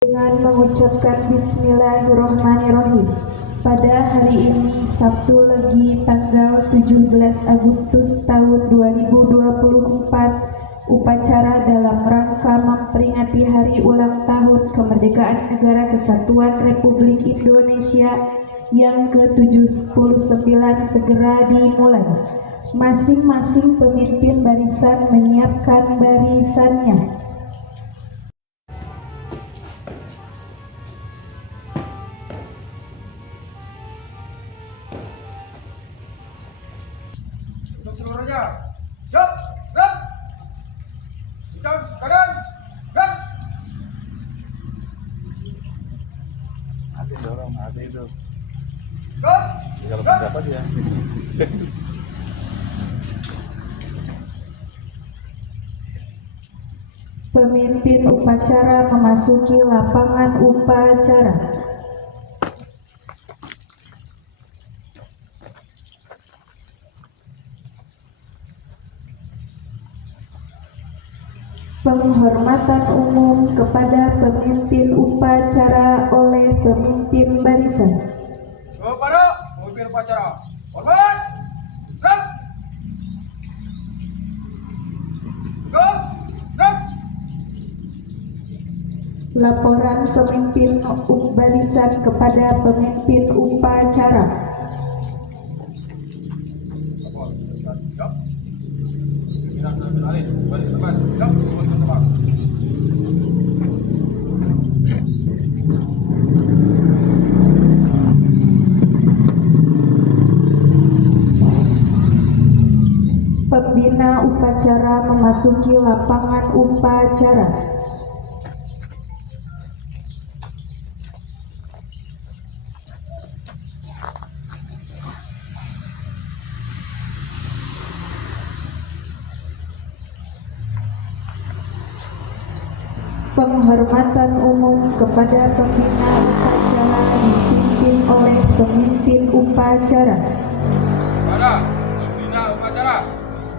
Dengan mengucapkan Bismillahirrohmanirrohim. Pada hari ini Sabtu Legi tanggal 17 Agustus tahun 2024, upacara dalam rangka memperingati hari ulang tahun kemerdekaan Negara Kesatuan Republik Indonesia yang ke-79 segera dimulai. Masing-masing pemimpin barisan menyiapkan barisannya. Untuk seluruhnya, siap, gerak, bincang, kanan, gerak. Ada dorong, ada itu. Gerak, Kalau gerak. dapat ya. Pemimpin upacara memasuki lapangan upacara. Penghormatan umum kepada pemimpin upacara oleh pemimpin barisan. Kepada pemimpin upacara, hormat, gerak. Gerak, gerak. Laporan pemimpin barisan kepada pemimpin upacara. Siap. Pimpinan beralih, balik tempat. Siap, balik tempat. Pembina upacara memasuki lapangan upacara. Penghormatan umum kepada pembina upacara dipimpin oleh pemimpin upacara. Kepada pembina upacara,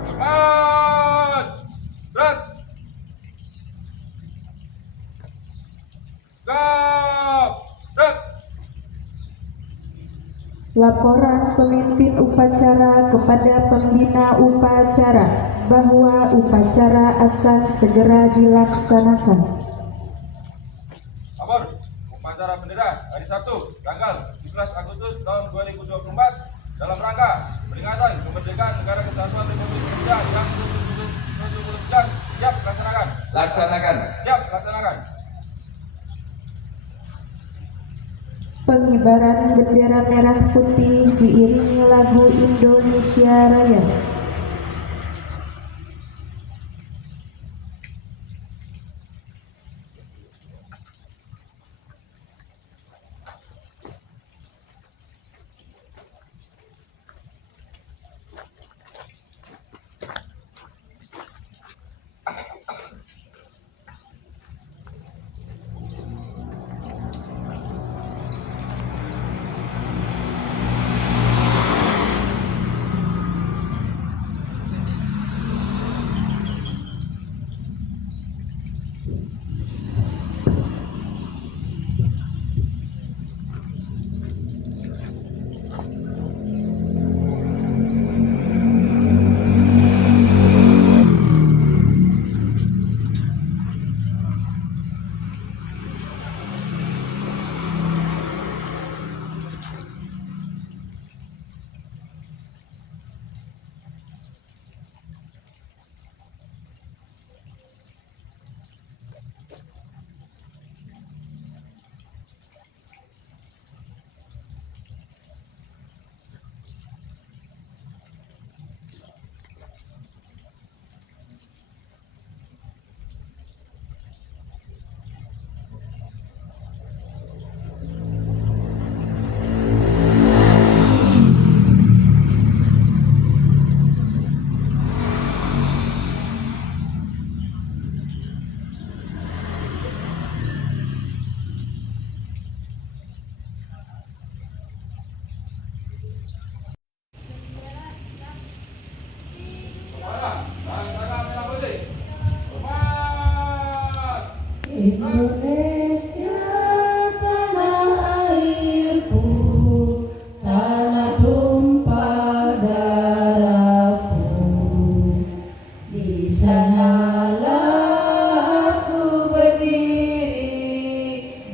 hormat, gerak. Gerak, gerak. Laporan pemimpin upacara kepada pembina upacara bahwa upacara akan segera dilaksanakan. Lapor, upacara bendera hari Sabtu, tanggal 17 Agustus tahun 2024 dalam rangka peringatan kemerdekaan Negara Kesatuan Republik Indonesia yang ke-79. Siap, laksanakan. Laksanakan. Siap, laksanakan. Pengibaran bendera merah putih diiringi lagu Indonesia Raya.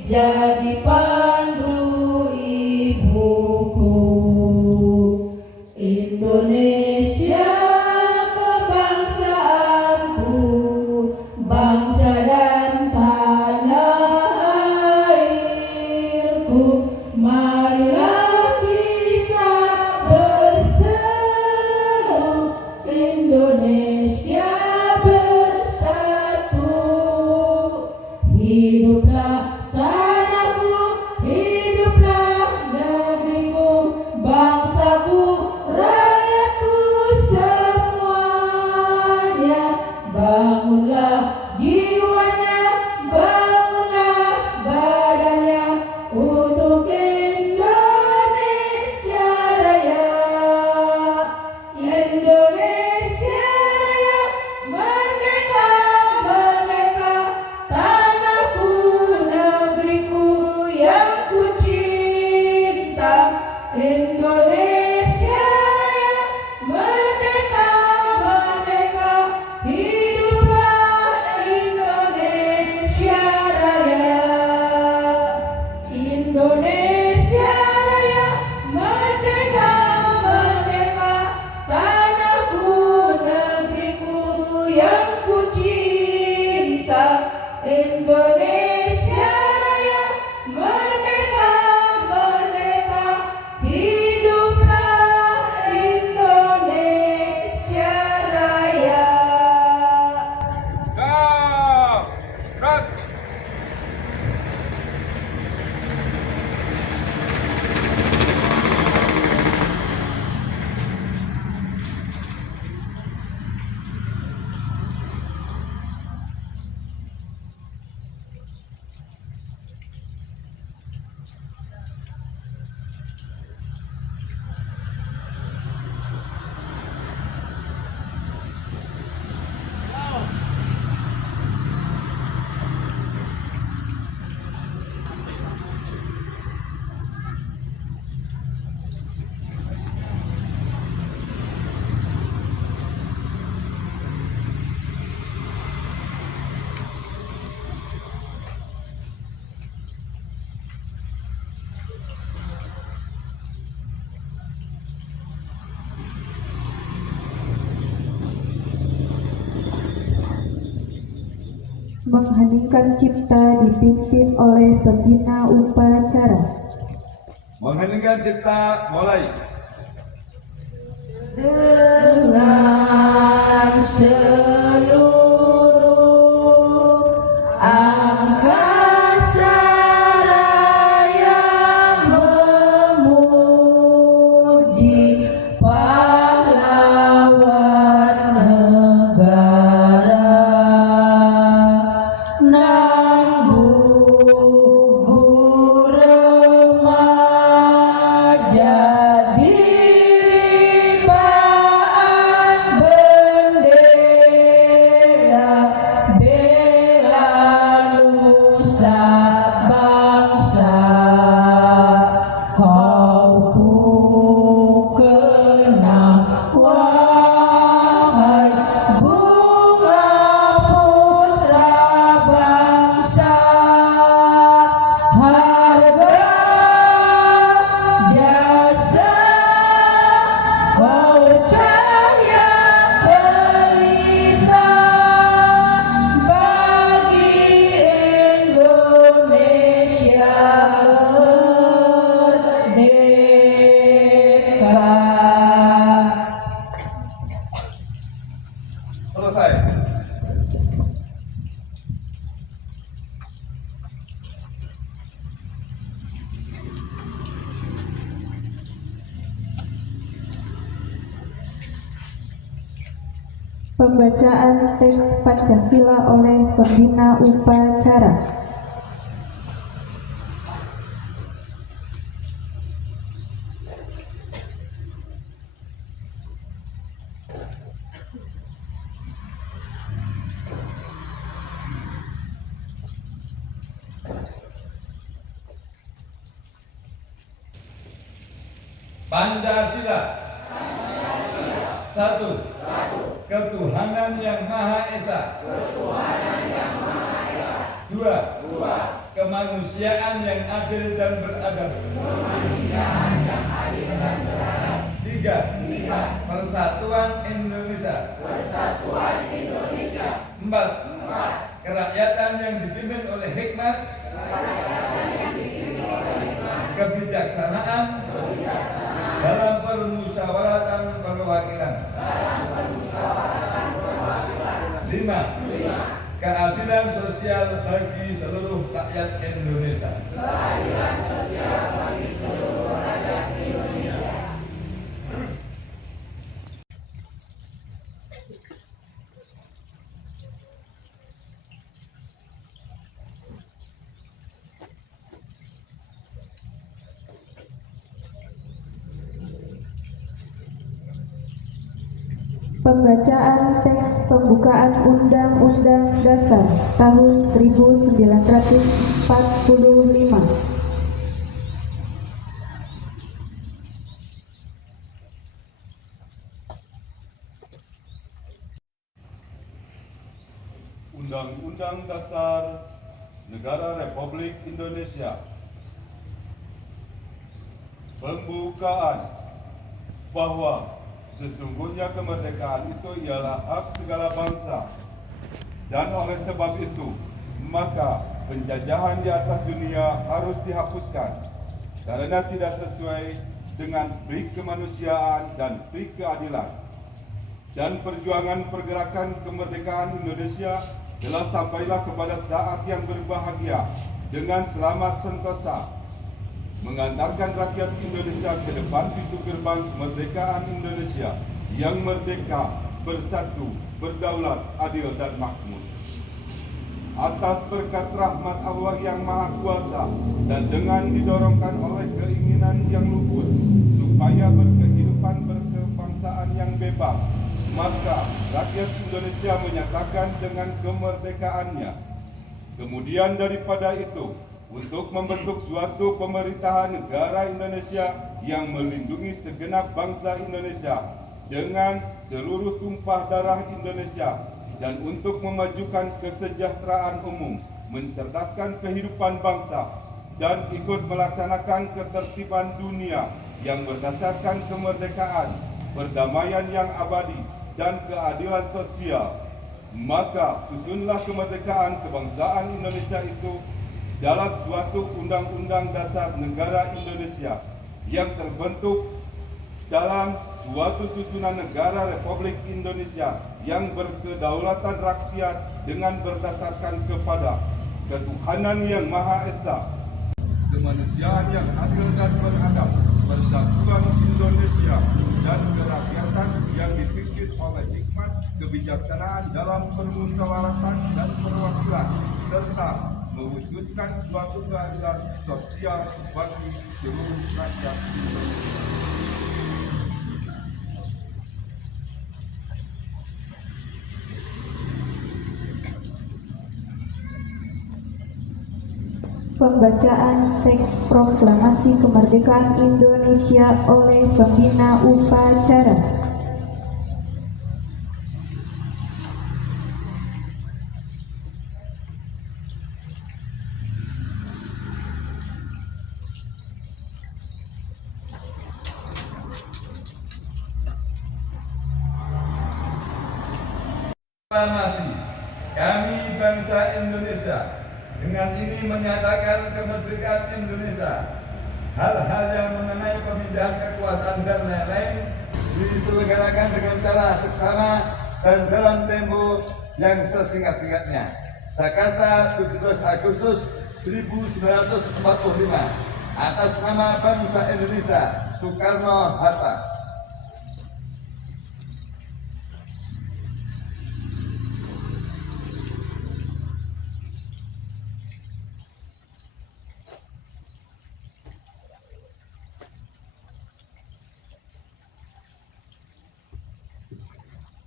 jadi pandu ibuku. Indonesia kebangsaanku, bangsa dan tanah airku. Marilah kita berseru, Indonesia bersatu. Hiduplah tanahku, hiduplah negeriku, bangsaku, rakyatku semuanya. Bangunlah jiwanya, bangunlah badannya untuk Indonesia Raya. Indonesia Raya, merdeka, merdeka, tanahku, negeriku yang ku cinta. Indonesia Raya, merdeka, merdeka, hiduplah Indonesia Raya. Indonesia Raya, merdeka, merdeka, tanahku, negeriku yang ku cinta. Indonesia Raya, merdeka, merdeka, hiduplah Indonesia Raya. Siap. Gerak. Mengheningkan cipta dipimpin oleh pembina upacara. Mengheningkan cipta, mulai. Dengan seluruh angkasa raya memuji pahlawan negara, nan gugur remaja diri baan bendera, bela nusa bangsa. Kau ku kenang, wahai bunga putra bangsa. Harga jasa kau cahaya pelita bagi Indonesia merdeka. Selesai. Pembacaan teks Pancasila oleh pembina upacara. Pancasila. Satu. Ketuhanan yang Maha Esa. Dua. kemanusiaan yang adil dan beradab. Tiga, persatuan Indonesia. Empat, kerakyatan yang dipimpin oleh hikmat, kebijaksanaan dalam permusyawaratan perwakilan. Lima, keadilan sosial bagi seluruh rakyat Indonesia. Pembacaan teks pembukaan Undang-Undang Dasar tahun 1945. Undang-Undang Dasar Negara Republik Indonesia. Pembukaan bahwa sesungguhnya kemerdekaan itu ialah hak segala bangsa, dan oleh sebab itu maka penjajahan di atas dunia harus dihapuskan karena tidak sesuai dengan pri kemanusiaan dan pri keadilan. Dan perjuangan pergerakan kemerdekaan Indonesia telah sampailah kepada saat yang berbahagia dengan selamat sentosa, mengantarkan rakyat Indonesia ke depan pintu gerbang kemerdekaan Indonesia yang merdeka, bersatu, berdaulat, adil dan makmur. Atas berkat rahmat Allah yang Maha Kuasa dan dengan didorongkan oleh keinginan yang luhur supaya berkehidupan berkebangsaan yang bebas, maka rakyat Indonesia menyatakan dengan kemerdekaannya. Kemudian daripada itu, untuk membentuk suatu pemerintahan negara Indonesia yang melindungi segenap bangsa Indonesia dengan seluruh tumpah darah Indonesia, dan untuk memajukan kesejahteraan umum, mencerdaskan kehidupan bangsa, dan ikut melaksanakan ketertiban dunia yang berdasarkan kemerdekaan, perdamaian yang abadi, dan keadilan sosial, maka susunlah kemerdekaan kebangsaan Indonesia itu dalam suatu Undang-Undang Dasar Negara Indonesia yang terbentuk dalam suatu susunan negara Republik Indonesia yang berkedaulatan rakyat dengan berdasarkan kepada ketuhanan yang Maha Esa, kemanusiaan yang adil dan beradab, persatuan Indonesia, dan kerakyatan yang dipimpin oleh hikmat, kebijaksanaan dalam permusyawaratan dan perwakilan, serta mewujudkan suatu keadilan sosial bagi seluruh rakyat Indonesia. Pembacaan teks proklamasi kemerdekaan Indonesia oleh pembina upacara. Proklamasi kami bangsa Indonesia dengan ini menyatakan kemerdekaan Indonesia. Hal-hal yang mengenai pemindahan kekuasaan dan lain-lain diselenggarakan dengan cara seksama dan dalam tempo yang sesingkat-singkatnya. Jakarta, 17 Agustus 1945. Atas nama bangsa Indonesia, Soekarno-Hatta.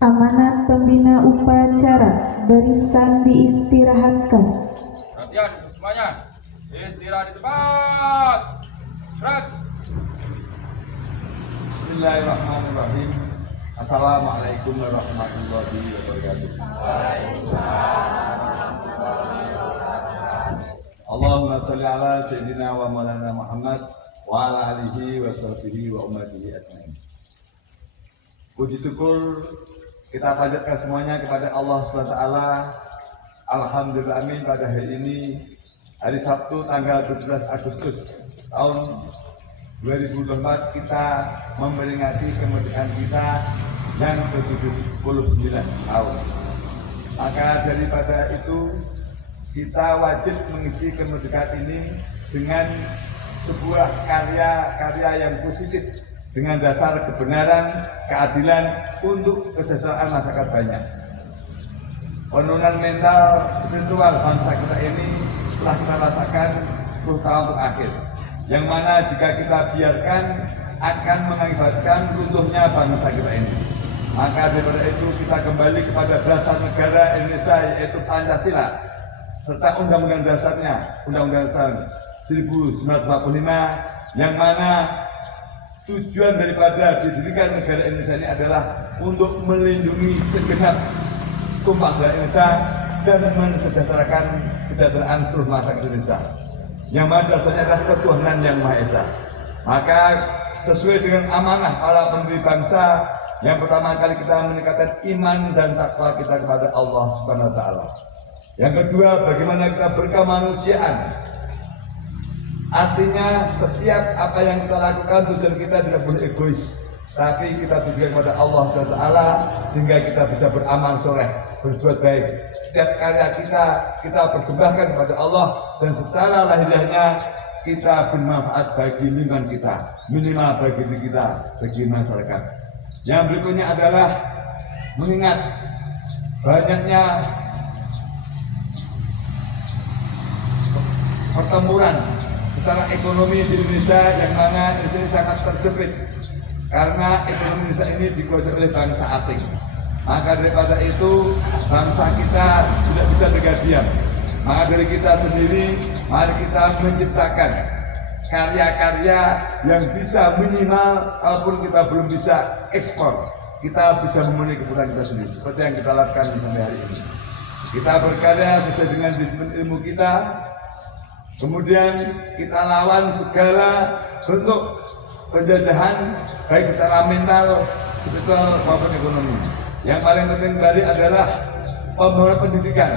Amanat pembina upacara, barisan diistirahatkan. Perhatian semuanya, istirahat di tempat. Gerak. Bismillahirrahmanirrahim. Assalamualaikum warahmatullahi wabarakatuh. Allahumma sholli ala sayyidina wa maulana Muhammad wa ala alihi wa sahbihi wa ummatihi ajmain. Puji syukur kita panjatkan semuanya kepada Allah SWT. Alhamdulillah amin, pada hari ini hari Sabtu tanggal 17 Agustus tahun 2024 kita memperingati kemerdekaan kita yang ke-79 tahun. Maka daripada itu kita wajib mengisi kemerdekaan ini dengan sebuah karya-karya yang positif dengan dasar kebenaran, keadilan untuk kesejahteraan masyarakat banyak. Penurunan mental spiritual bangsa kita ini telah kita rasakan 10 tahun terakhir, yang mana jika kita biarkan akan mengakibatkan runtuhnya bangsa kita ini. Maka daripada itu kita kembali kepada dasar negara Indonesia, yaitu Pancasila, serta undang-undang dasarnya, Undang-Undang Dasar 1945, yang mana tujuan daripada didirikan negara Indonesia ini adalah untuk melindungi segenap tumpah darah Indonesia dan mensejahterakan kesejahteraan seluruh masyarakat Indonesia, yang mana dasarnya adalah ketuhanan yang Maha Esa. Maka sesuai dengan amanah para pendiri bangsa, yang pertama kali kita meningkatkan iman dan takwa kita kepada Allah Subhanahu wa taala. Yang kedua, bagaimana kita berkemanusiaan. Artinya setiap apa yang kita lakukan, tujuan kita tidak boleh egois, tapi kita tujukan kepada Allah SWT, sehingga kita bisa beramal soleh, berbuat baik. Setiap karya kita persembahkan kepada Allah, dan secara lahiriahnya kita bermanfaat bagi lingkungan kita, minimal bagi diri kita, bagi masyarakat. Yang berikutnya adalah mengingat banyaknya pertempuran secara ekonomi di Indonesia, yang mana Indonesia ini sangat terjepit karena ekonomi Indonesia ini dikuasai oleh bangsa asing. Maka daripada itu bangsa kita tidak bisa tegak diam. Maka dari kita sendiri, mari kita menciptakan karya-karya yang bisa minimal, walaupun kita belum bisa ekspor, kita bisa memenuhi kebutuhan kita sendiri, seperti yang kita lakukan sampai hari ini. Kita berkarya sesuai dengan disiplin ilmu kita. Kemudian kita lawan segala bentuk penjajahan, baik secara mental, spiritual maupun ekonomi. Yang paling penting kembali adalah pembangunan pendidikan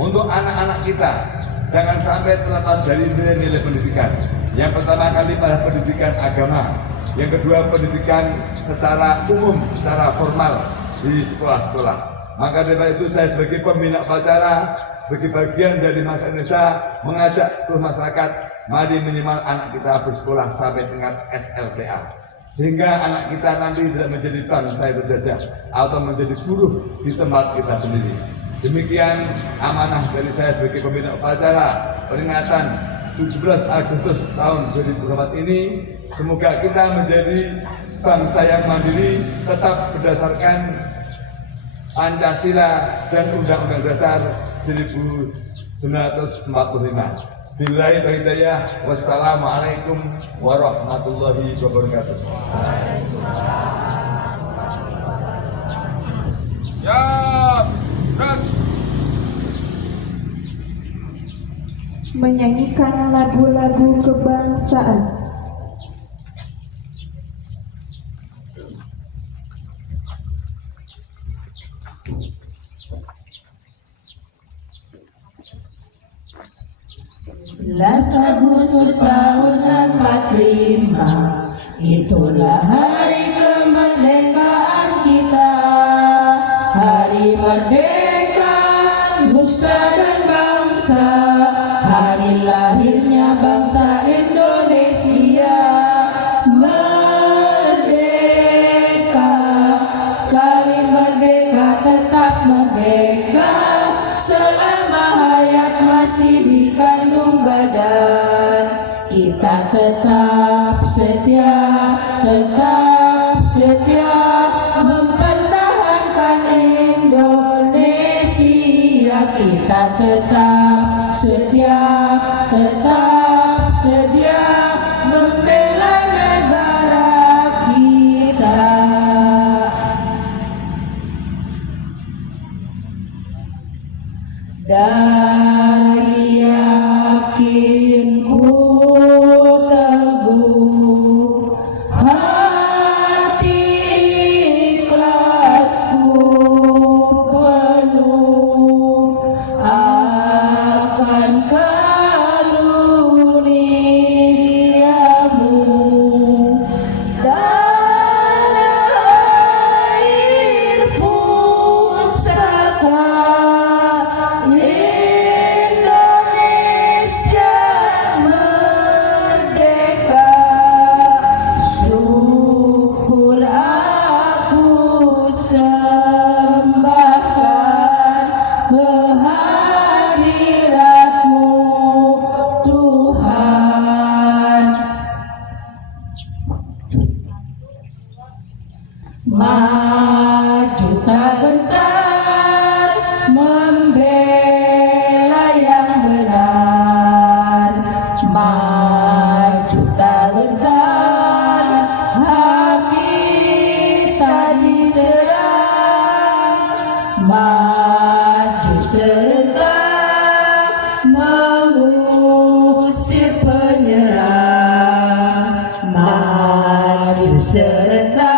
untuk anak-anak kita. Jangan sampai terlepas dari nilai-nilai pendidikan. Yang pertama kali pada pendidikan agama, yang kedua pendidikan secara umum, secara formal di sekolah-sekolah. Maka dari itu saya sebagai pembina upacara, sebagai bagian dari masyarakat Indonesia, mengajak seluruh masyarakat, mari minimal anak kita bersekolah sampai tingkat SLTA, sehingga anak kita nanti tidak menjadi bangsa yang terjajah atau menjadi buruh di tempat kita sendiri. Demikian amanah dari saya sebagai pembina upacara peringatan 17 Agustus tahun 2024 ini. Semoga kita menjadi bangsa yang mandiri, tetap berdasarkan Pancasila dan Undang-Undang Dasar 1945. Billahi hidayah. Wassalamualaikum warahmatullahi wabarakatuh. Ya, dan menyanyikan lagu-lagu kebangsaan. Belas Agustus tahun 45, itulah hari kemerdekaan kita. Hari merdeka nusa dan bangsa, hari lahirnya bangsa Indonesia. Merdeka, sekali merdeka tetap merdeka, selama hayat masih di kandung badan. Kita tetap setia mempertahankan Indonesia. Kita tetap setia membela negara kita. Dari yakin penyerang maju serta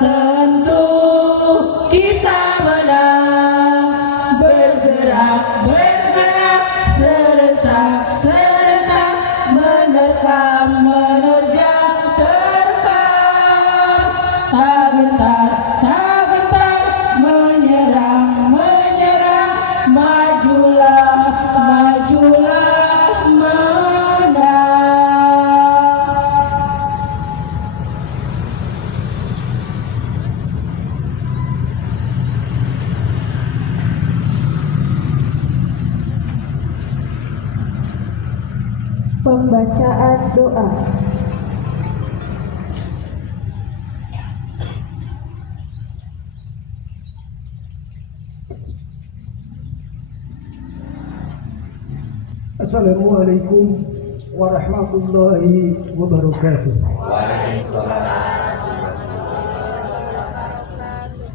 tentu kita menang. Bergerak serentak menerkam menerjang terkam, tak gentar menyerang majulah menang. Pembacaan doa. Assalamualaikum warahmatullahi wabarakatuh.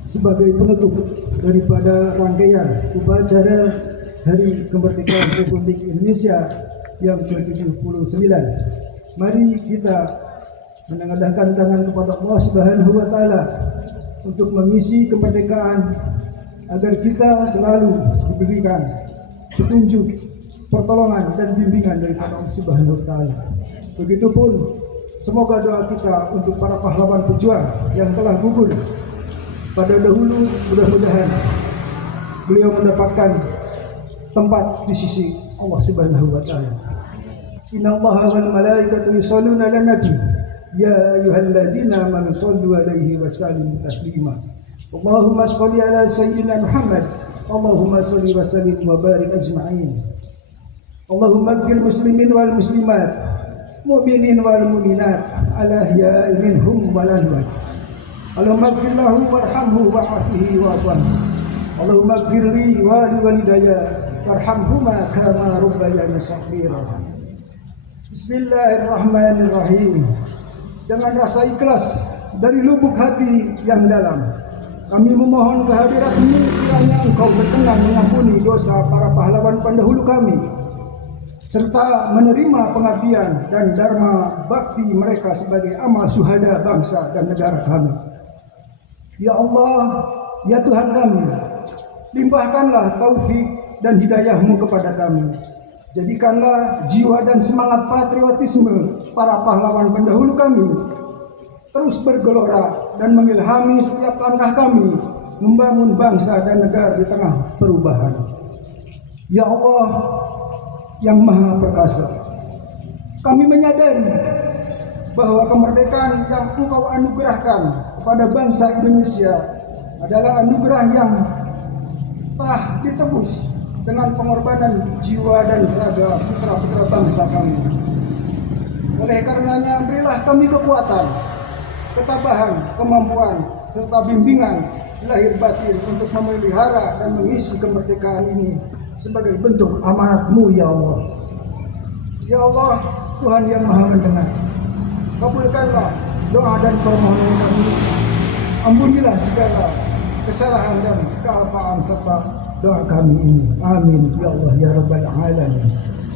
Sebagai penutup daripada rangkaian upacara Hari Kemerdekaan Republik Indonesia yang ke-79, mari kita menengadahkan tangan kepada Allah Subhanahu wa taala untuk mengisi kemerdekaan agar kita selalu diberikan petunjuk, pertolongan dan bimbingan dari Allah Subhanahu wa taala. Begitupun semoga doa kita untuk para pahlawan pejuang yang telah gugur pada dahulu, mudah-mudahan beliau mendapatkan tempat di sisi Allah Subhanahu wa taala. Innallaha wal malaikatu yusholluna 'alan nabi ya ayyuhallazina amanu shollu 'alaihi wa sallimu taslima. Allahumma sholli 'ala sayyidina Muhammad. Allahumma sholli wa sallim wa barik ajma'in. Allahumma ighfir muslimin wal muslimat, mu'minin wal mu'minat, ala ahya'i minhum wal amwat. Allahumma ighfir lahu warhamhu wa'afihi wa'fu anhu. Allahumma ighfir li wa li walidayya warhamhuma kama rabbayani shaghira. Bismillahirrahmanirrahim. Dengan rasa ikhlas dari lubuk hati yang dalam, kami memohon kehadirat-Mu kiranya Engkau berkenan mengampuni dosa para pahlawan pendahulu kami, serta menerima pengabdian dan dharma bakti mereka sebagai amal syuhada bangsa dan negara kami. Ya Allah, ya Tuhan kami, limpahkanlah taufik dan hidayah-Mu kepada kami. Jadikanlah jiwa dan semangat patriotisme para pahlawan pendahulu kami terus bergelora dan mengilhami setiap langkah kami membangun bangsa dan negara di tengah perubahan. Ya Allah yang Maha Perkasa, kami menyadari bahwa kemerdekaan yang Engkau anugerahkan kepada bangsa Indonesia adalah anugerah yang telah ditebus dengan pengorbanan jiwa dan raga putra-putra bangsa kami. Oleh karenanya, berilah kami kekuatan, ketabahan, kemampuan, serta bimbingan lahir batin untuk memelihara dan mengisi kemerdekaan ini sebagai bentuk amanat-Mu, ya Allah. Ya Allah, Tuhan yang Maha Mendengar, kabulkanlah doa dan permohonan kami. Ampunilah segala kesalahan dan kealpaan serta doa kami ini. Amin ya Allah ya Rabbal Alamin.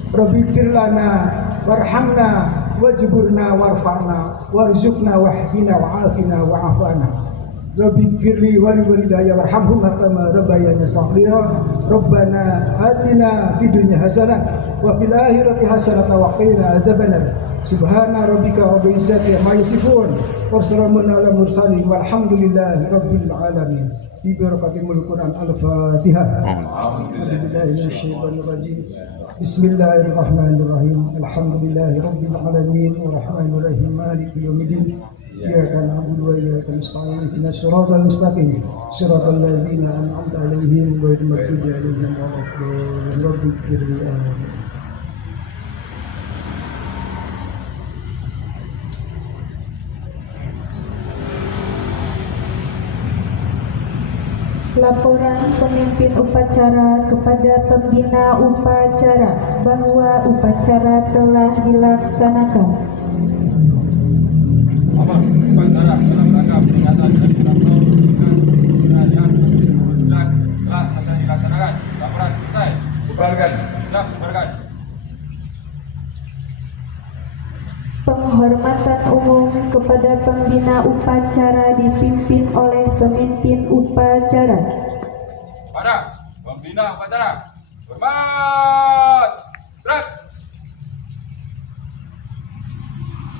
Rabbighfir lana warhamna wajburna warfa'na warzuqna wahdina wa'afina wa'afana. Rabbighfir li wa li walidayya warhamhuma kama rabbayani shaghira. Rabbana atina fid dunya hasanah wa fil akhirati hasanah wa qina azabannar. Subhana rabbika rabbil izzati amma yasifun wa salamun ala mursalin walhamdulillahi rabbil alamin. Bi barakatil Quran al-Fatihah. A'udzubillahi minasyaitonir rajim. Bismillahirrahmanirrahim. Alhamdulillahi rabbil alamin arrahmanir rahim maliki yaumiddin. Iyyaka na'budu wa iyyaka nasta'in. Ihdinas siratal mustaqim. Siratal ladzina an'amta 'alaihim ghairil maghdubi 'alaihim waladdallin. Rabbighfir li. Laporan pemimpin upacara kepada pembina upacara bahwa upacara telah dilaksanakan. Upacara dalam rangka peringatan dan kerajaan telah selesai dilaksanakan. Laporan selesai. Bubarkan. Siap, bubarkan. Penghormatan umum kepada pembina upacara dipimpin oleh pemimpin upacara. Pada pembina upacara. Hormat. Gerak.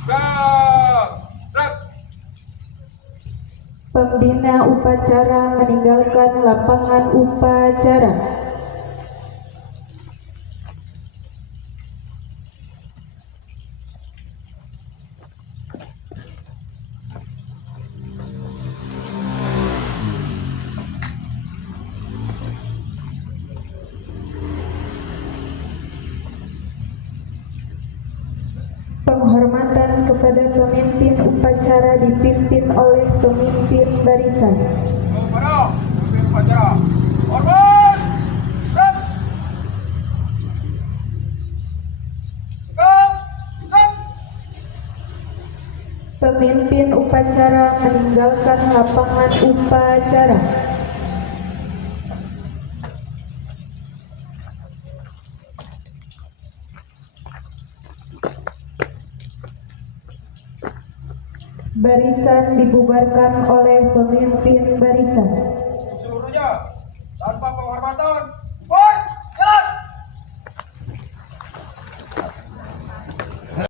Gerak. Pembina upacara meninggalkan lapangan upacara. Penghormatan kepada pemimpin upacara dipimpin oleh pemimpin barisan. Pada pemimpin upacara. Hormat. Gerak. Gerak. Pemimpin upacara meninggalkan lapangan upacara. Barisan dibubarkan oleh pemimpin barisan.